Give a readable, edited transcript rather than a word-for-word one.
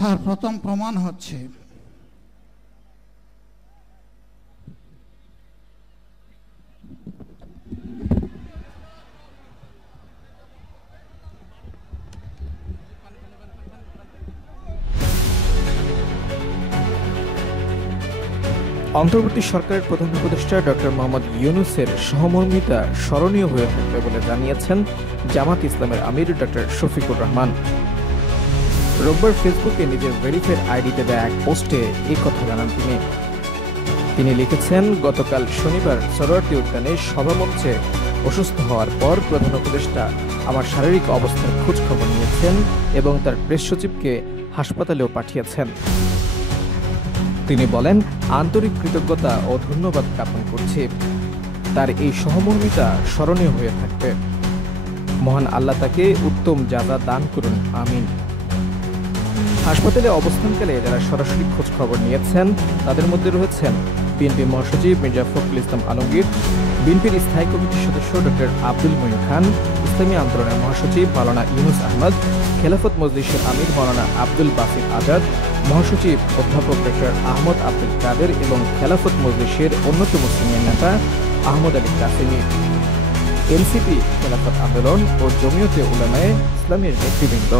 তার প্রথম প্রমাণ হচ্ছে অন্তর্বর্তী সরকারের প্রধান উপদেষ্টা ডক্টর মোহাম্মদ ইউনূসের সহমর্মিতা স্মরণীয় হয়ে থাকবে বলে জানিয়েছেন জামাত ইসলামের আমির ডক্টর শফিকুর রহমান। রোববার ফেসবুকে নিজের ভেরিফাইড আইডিতে দেয়া এক পোস্টে এই কথা জানান তিনি লিখেছেন, গতকাল শনিবার সরোয়ার্দী উদ্যানে সভামঞ্চে অসুস্থ হওয়ার পর প্রধান উপদেষ্টা আমার শারীরিক অবস্থার খোঁজ খবর নিয়েছেন এবং তার প্রেস সচিবকে হাসপাতালেও পাঠিয়েছেন। তিনি বলেন, আন্তরিক কৃতজ্ঞতা ও ধন্যবাদ জ্ঞাপন করছি। তার এই সহমর্মিতা স্মরণীয় হয়ে থাকবে। মহান আল্লাহ তাকে উত্তম যাজা দান করুন, আমিন। হাসপাতালে অবস্থানকালে যারা সরাসরি খোঁজ খবর নিয়েছেন তাদের মধ্যে রয়েছেন বিএনপি মহাসচিব মির্জা ফখরুল ইসলাম আলমগীর, বিএনপির স্থায়ী কমিটির সদস্য ডক্টর আব্দুল মঈন খান, ইসলামী আন্দোলনের মহাসচিব মাওলানা ইউনুস আহমদ, খেলাফত মজলিসের আমির মাওলানা আব্দুল বাসিত আজাদ, মহাসচিব অধ্যাপক ডক্টর আহমদ আব্দুল কাদের এবং খেলাফত মজলিসের অন্যতম সিনিয়র নেতা আহমদ আলী কাসেমি, এনসিপি, খেলাফত আন্দোলন ও জমিয়তে উলামায়ে ইসলামের নেতৃবৃন্দ।